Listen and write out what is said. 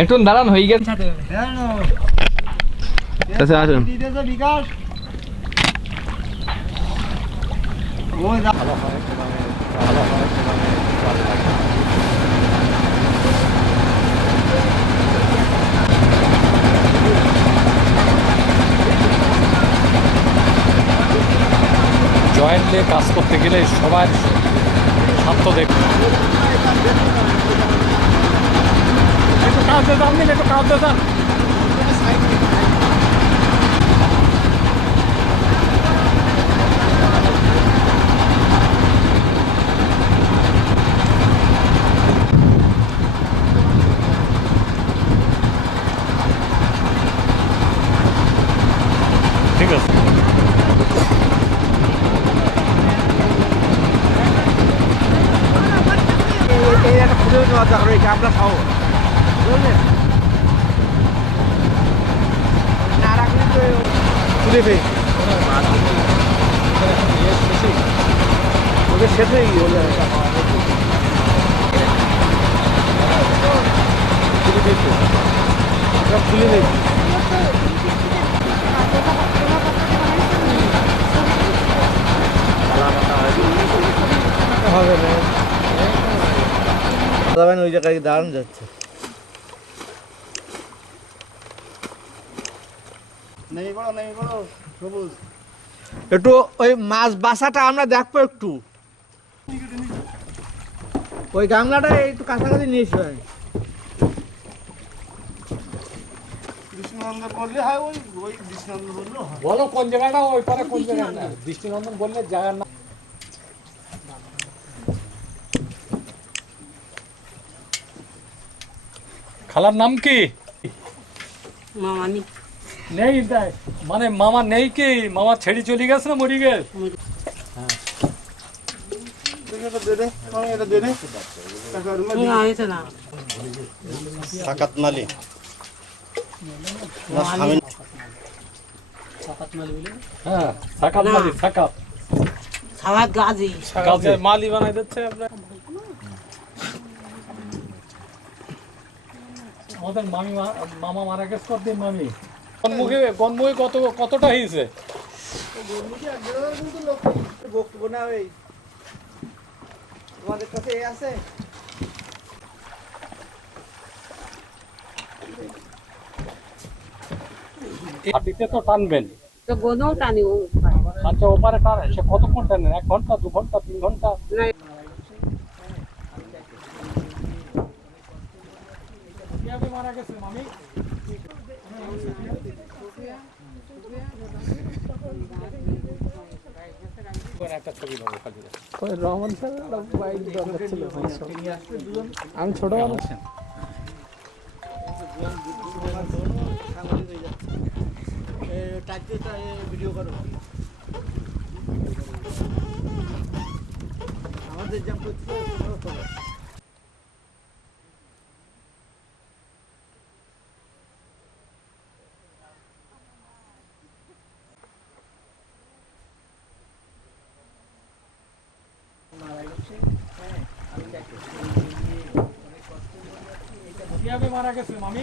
একটু দাঁড়ান হয়ে গেছে। আসুন। জয়েন্টে কাজ করতে গেলে সবার স্বার্থ দেখ একটু কাজ দিয়ে যান একটু কাজ দিয়ে যান ঠিক আছে এই একটা খুঁজে এই আমরা খাও বুঝলেন না রাখলে তো তুলে ফেল ওদের শেষ হয়ে গিয়ে সব তুলে ফেলছে হবে না দাদাবেন ওই জায়গায় দাঁড়ানো যাচ্ছে। নেই বড় নেই বড় সবুজ। একটু ওই মাছ বাসাটা আমরা দেখব একটু। ওই গামলাটা একটু কাছাকাছি নিয়ে এসো। হয় বলো কোন জায়গাটা ওই পারে কোন জায়গাটা? দৃষ্টিনন্দন বললে জায়গার খালার নাম কি? মামানি। নেই তাই মানে মামা নেই কি? মামা ছেড়ে চলে গেছে না মরি না সাকাত মালি। হ্যাঁ সাকাত মালি সাকাত। গাজি। মালি বানাই দিচ্ছে আপনার। আমাদের মামি মামা মারা গেছে কতদিন মামি? কোন মুখে কোন মুখে কত কতটা হয়েছে বক্তব্য না ওই তোমাদের কাছে এ আছে হাতিতে তো টানবেন। তো গোনও টানি আচ্ছা ওপারে টানে। সে কতক্ষণ টানেন এক ঘণ্টা দু ঘণ্টা তিন ঘণ্টা? মারা গেছে মামি। রহমান স্যার বাইক দরকার ছিল আমি ছোট মানুষ। ভিডিও করো আমাদের যা কীভাবে মারা গেছে মামি